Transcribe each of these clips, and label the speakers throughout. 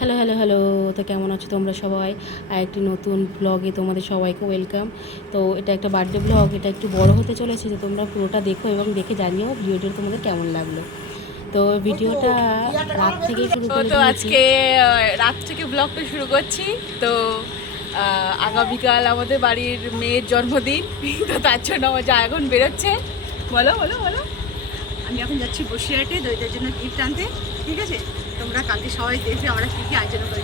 Speaker 1: Hello hello hello তো কেমন আছো তোমরা সবাই? আর একটি নতুন ব্লগে তোমাদের সবাইকে ওয়েলকাম তো এটা একটা বার্থডে ব্লগ এটা একটু বড় হতে চলেছে তো তোমরা পুরোটা দেখো এবং দেখে জানিও ভিডিওটা তোমাদের কেমন লাগল। তো ভিডিওটা রাত থেকে শুরু
Speaker 2: তো তো আজকে রাত থেকে ব্লগটা শুরু করছি। তো আগামীকাল আমাদের বাড়ির মেয়ের জন্মদিন তো তার জন্য আমার যা এখন বেরোচ্ছে। বলো বলো বলো।
Speaker 3: আমি এখন যাচ্ছি বসিরহাটে দইটার জন্য গিফট আনতে। ঠিক আছে? তোমরা কালকে সবাই দেখবে আমরা কী কী আয়োজন করে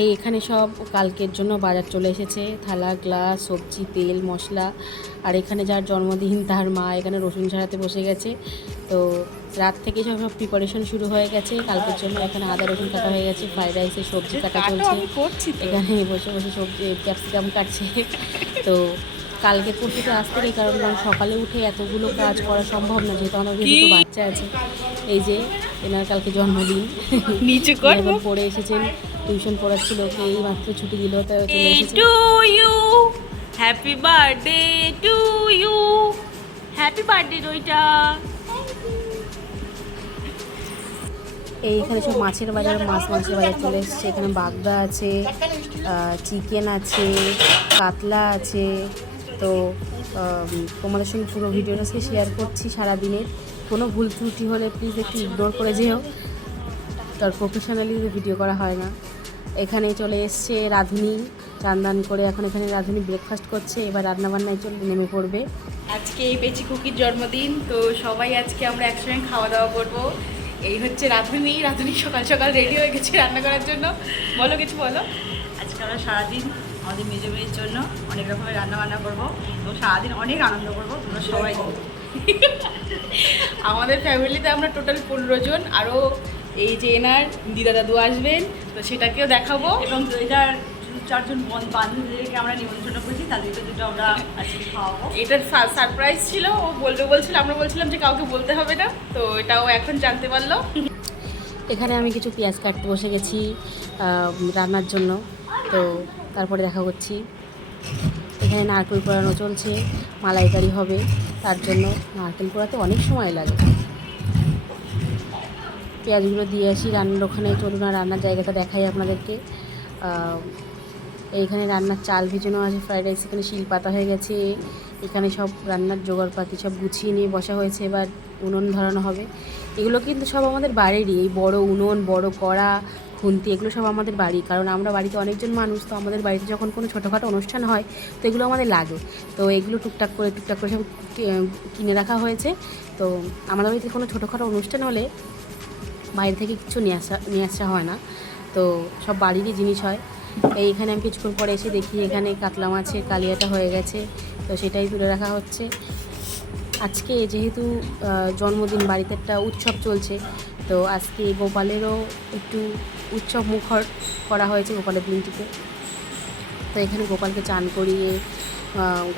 Speaker 1: এই এখানে সব কালকের জন্য বাজার চলে এসেছে। থালা গ্লাস সবজি তেল মশলা। আর এখানে যার জন্মদিন তার মা এখানে রসুন ছাড়াতে বসে গেছে। তো রাত থেকে সব সব প্রিপারেশন শুরু হয়ে গেছে। কালকের জন্য এখানে আদা রসুন কাটা হয়ে গেছে। ফ্রাইড রাইসের সবজি কাটা চলছে। এখানে বসে বসে সবজি ক্যাপসিকাম কাটছে। তো কালকে পরশুতে আসতে নেই কারণ কারণ সকালে উঠে এতগুলো কাজ করা সম্ভব না যেহেতু আমার দুটো বাচ্চা আছে। এই যে এনার কালকে জন্মদিন।
Speaker 2: নিচে
Speaker 1: এবার পড়ে এসেছেন টিউশন পড়াচ্ছিল ওকে এই মাত্র ছুটি দিল তো চলে এসেছে।
Speaker 2: To you happy birthday to you happy birthday দইটা
Speaker 1: এই এখানে সব মাছের বাজার মাছ মাছের বাজার চলে এসেছে এখানে বাগদা আছে চিকেন আছে কাতলা আছে তো তোমাদের সঙ্গে পুরো ভিডিওটা আজকে শেয়ার করছি সারাদিনের। কোনো ভুল ত্রুটি হলে প্লিজ একটু ইগনোর করে যেও। তার প্রফেশনালি ভিডিও করা হয় না। এখানে চলে এসছে রাধুনি। চান্দান করে এখন এখানে রাধুনি ব্রেকফাস্ট করছে। এবার রান্নাবান্নায় চলে নেমে পড়বে।
Speaker 2: আজকে এই পেচি কুকির জন্মদিন। তো সবাই আজকে আমরা একসঙ্গে খাওয়া দাওয়া করব। এই হচ্ছে রাধুনি। রাধুনি সকাল সকাল রেডি হয়ে গেছে রান্না করার জন্য। বলো কিছু বলো।
Speaker 3: আজকে আমরা সারাদিন আমাদের মেজো মেয়ের জন্য অনেক রকমের রান্না বান্না করব এবং সারাদিন অনেক আনন্দ করব তোমরা সবাই।
Speaker 2: আমাদের ফ্যামিলিতে আমরা টোটাল পনেরো জন আরও এই যে এনার দিদা দাদু আসবেন তো সেটাকেও দেখাবো।
Speaker 3: এবং দইটার চারজন বন- বান্ধবীদেরকে আমরা নিমন্ত্রণ করেছি তাদেরকে দুটো আমরা আজকে খাওয়াবো।
Speaker 2: এটার সারপ্রাইজ ছিল ও বলবে বলছিল আমরা বলছিলাম যে কাউকে বলতে হবে না তো এটাও এখন জানতে পারল।
Speaker 1: এখানে আমি কিছু পেঁয়াজ কাটতে বসে গেছি রান্নার জন্য তো তারপরে দেখা করছি। এখানে নারকেল পোড়ানো চলছে, মালাইকারি হবে, তার জন্য নারকেল পোড়াতে অনেক সময় লাগে। পেঁয়াজগুলো দিয়ে আসি, রান্নার ওখানে চলুন আর রান্নার জায়গাটা দেখাই আপনাদেরকে। এইখানে রান্নার চাল ভিজানো আছে ফ্রাইড রাইস এখানে শিল পাতা হয়ে গেছে। এখানে সব রান্নার জোগাড়পাতি সব গুছিয়ে নিয়ে বসা হয়েছে, এবার উনুন ধরানো হবে। এগুলো কিন্তু সব আমাদের বাড়িরই, এই বড় উনুন, বড় কড়া, খুন্তি, এগুলো সব আমাদের বাড়ি কারণ আমরা বাড়িতে অনেকজন মানুষ, তো আমাদের বাড়িতে যখন কোনো ছোটোখাটো অনুষ্ঠান হয়, তো এগুলো আমাদের লাগে। তো এগুলো টুকটাক করে টুকটাক করে সব কিনে রাখা হয়েছে। তো আমাদের বাড়িতে কোনো ছোটোখাটো অনুষ্ঠান হলে বাইরে থেকে কিছু নিয়ে আসা নিয়ে আসা হয় না। তো সব বাড়িরই জিনিস হয়। এইখানে আমি কিছুক্ষণ পরে এসে দেখি এখানে কাতলা মাছের কালিয়াটা হয়ে গেছে, তো সেটাই তুলে রাখা হচ্ছে। আজকে যেহেতু জন্মদিন, বাড়িতে একটা উৎসব চলছে, তো আজকে গোপালেরও একটু উৎসব মুখর করা হয়েছে গোপালের দিনটিতে। তো এখানে গোপালকে চান করিয়ে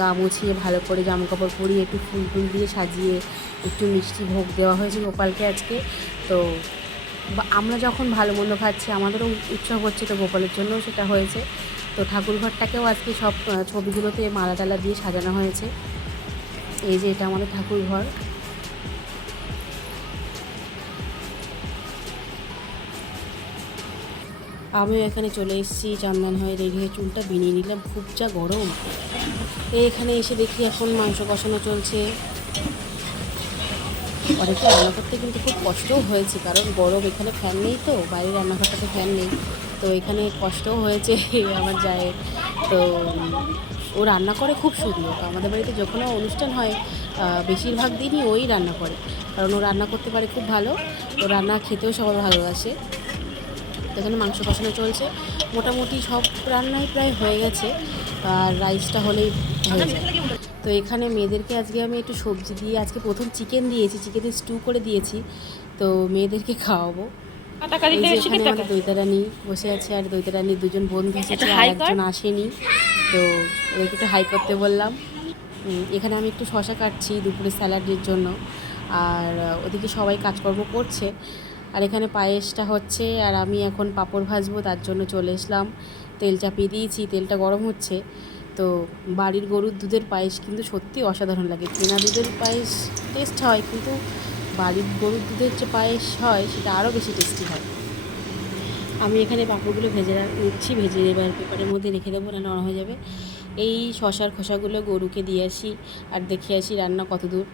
Speaker 1: গা মুছিয়ে, ভালো করে জামা কাপড় পরিয়ে, একটু ফুল ফুল দিয়ে সাজিয়ে, একটু মিষ্টি ভোগ দেওয়া হয়েছে গোপালকে আজকে। তো আমরা যখন ভালো মন্দ খাচ্ছি, আমাদেরও উৎসব হচ্ছে তো গোপালের জন্যও সেটা হয়েছে। তো ঠাকুর ঘরটাকেও আজকে সব ছবিগুলোতে মালা টালা দিয়ে সাজানো হয়েছে। এই যে এটা আমাদের ঠাকুর ঘর আমিও এখানে চলে এসেছি, চন্দন হয়ে রেডি হয়ে চুলটা বিনিয়ে নিলাম, খুব যা গরম। এখানে এসে দেখি এখন মাংস কষানো চলছে। অনেকে রান্না করতে কিন্তু খুব কষ্টও হয়েছে, কারণ গরম এখানে ফ্যান নেই তো, বাইরে রান্নাঘরটাতে ফ্যান নেই। তো এখানে কষ্টও হয়েছে আমার যায় তো ও রান্না করে খুব সুন্দর। আমাদের বাড়িতে যখন অনুষ্ঠান হয় বেশিরভাগ দিনই ওই রান্না করে। কারণ ও রান্না করতে পারে খুব ভালো। ও রান্না খেতেও সবাই ভালোবাসে। এখানে মাংস কষানো চলছে। মোটামুটি সব রান্নাই প্রায় হয়ে গেছে। আর রাইসটা হলেই হয়ে তো এখানে মেয়েদেরকে আজকে আমি একটু সবজি দিয়ে আজকে প্রথম চিকেন দিয়েছি চিকেনের স্টু করে দিয়েছি। তো মেয়েদেরকে খাওয়াবো। এখানে আমাদের দৈতারানি বসে আছে আর দৈতারানি দুজন বন্ধু এসেছে আর একজন আসেনি। তো ওদেরকে একটু হাই করতে বললাম। এখানে আমি একটু শশা কাটছি দুপুরে স্যালাডের জন্য। আর ওদিকে সবাই কাজকর্ম করছে। আর এখানে পায়েসটা হচ্ছে আর আমি এখন পাঁপড় ভাজবো তার জন্য চলে এসলাম। তেল চাপিয়ে দিয়েছি, তেলটা গরম হচ্ছে। তো বাড়ির গরুর দুধের পায়েস কিন্তু সত্যি অসাধারণ লাগে। কেনা দুধের পায়েস টেস্ট হয়, কিন্তু বাড়ির গরুর দুধের যে পায়েস হয়, সেটা আরও বেশি টেস্টি হয়। আমি এখানে পাঁপড়গুলো ভেজে নিচ্ছি, ভেজে এবার পেপারের মধ্যে রেখে দেবো না নরম হয়ে যাবে। এই শশার খোসাগুলো গরুকে দিয়ে আসি আর দেখে আসি রান্না কত দূর।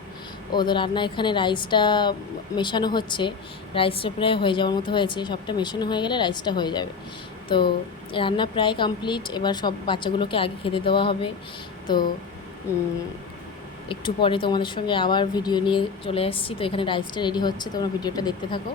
Speaker 1: ও তো রান্না এখানে রাইসটা মেশানো হচ্ছে। রাইসটা প্রায় হয়ে যাওয়ার মতো হয়েছে। সবটা মেশানো হয়ে গেলে রাইসটা হয়ে যাবে। তো রান্না প্রায় কমপ্লিট এবার সব বাচ্চাগুলোকে আগে খেতে দেওয়া হবে। তো একটু পরে তোমাদের সঙ্গে আবার ভিডিও নিয়ে চলে আসছি। তো এখানে রাইসটা রেডি হচ্ছে। তোমরা ভিডিওটা দেখতে থাকো।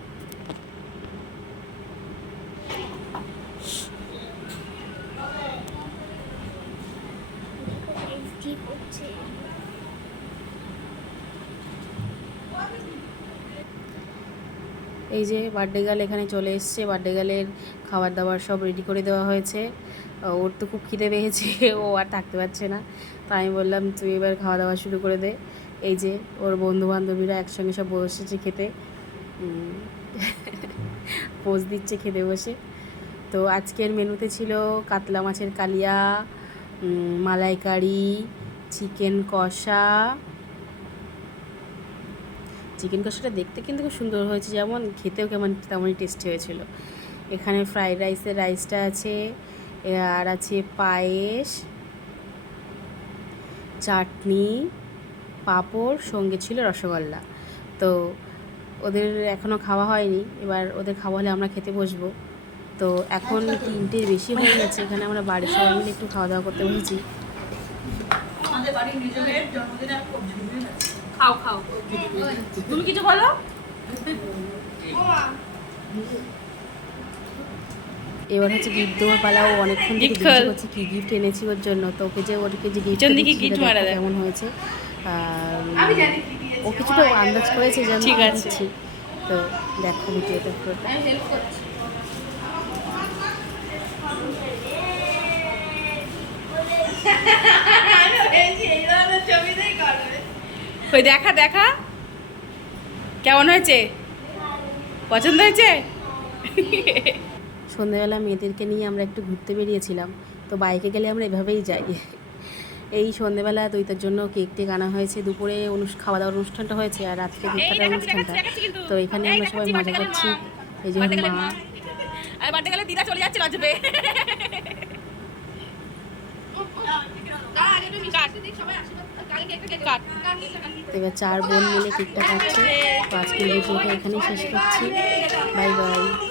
Speaker 1: এই যে বার্থডে গার্ল এখানে চলে এসছে, বার্থডে গার্লের খাবার দাবার সব রেডি করে দেওয়া হয়েছে। ওর তো খুব খিদে পেয়েছে, ও আর থাকতে পারছে না। তাই আমি বললাম, তুই এবার খাওয়া দাওয়া শুরু করে দে। এই যে ওর বন্ধু বান্ধবীরা একসঙ্গে সব বসেছে খেতে। পোজ দিচ্ছে খেতে বসে। তো আজকের মেনুতে ছিল কাতলা মাছের কালিয়া মালাইকারি, চিকেন কষা চিকেন কষাটা দেখতে কিন্তু খুব সুন্দর হয়েছে, যেমন খেতেও কেমন তেমনই টেস্টি হয়েছিল। এখানে ফ্রাইড রাইসের রাইসটা আছে আর আছে পায়েস, চাটনি, পাঁপড়, সঙ্গে ছিল রসগোল্লা। তো ওদের এখনও খাওয়া হয়নি, এবার ওদের খাওয়া হলে আমরা খেতে বসবো। তো এখন তিনটের বেশি হয়ে গেছে, এখানে আমরা বাড়ির সবাই মিলে একটু খাওয়া দাওয়া করতে বসেছি।
Speaker 3: আমাদের বাড়ির নিজেদের জন্মদিনে খুব
Speaker 2: খাও খাও। তুমি কিছু বলো?
Speaker 1: এবার হচ্ছে গিফট দেওয়ার পালাও অনেকক্ষণ থেকে
Speaker 2: Gift
Speaker 1: জিজ্ঞাসা কি গিফট এনেছি ওর জন্য? তো ওকে যে ওকে যে গিফট
Speaker 2: মারা দেয়।
Speaker 1: কেমন হয়েছে। আর ও কিছুটা আন্দাজ করেছে যে আমি
Speaker 2: ঠিক আছে।
Speaker 1: তো দেখো ভিডিওটা পুরোটা
Speaker 2: ওই দেখা দেখা। কেমন হয়েছে? পছন্দ হয়েছে?
Speaker 1: সন্ধ্যাবেলা মেয়েদেরকে নিয়ে আমরা একটু ঘুরতে বেরিয়েছিলাম তো বাইকে গেলে আমরা এভাবেই যাই। এই সন্ধ্যেবেলা দইতার জন্য কেক টেক আনা হয়েছে দুপুরে খাওয়া দাওয়ার অনুষ্ঠানটা হয়েছে আর রাত্রে
Speaker 2: দেখাচ্ছি,
Speaker 1: অনুষ্ঠানটা। তো এখানে আমরা সবাই মজা করছি এই যে
Speaker 2: বার্থডে
Speaker 1: ওর
Speaker 2: গার্লের
Speaker 1: মা।
Speaker 2: আর বার্থডে গেলে দিদা চলে যাচ্ছে লজবে কাট
Speaker 1: এবার চার বোন মিলে কেকটা কাটছে। তো আজকের ভিডিওটা এখানেই শেষ করছি। Bye bye.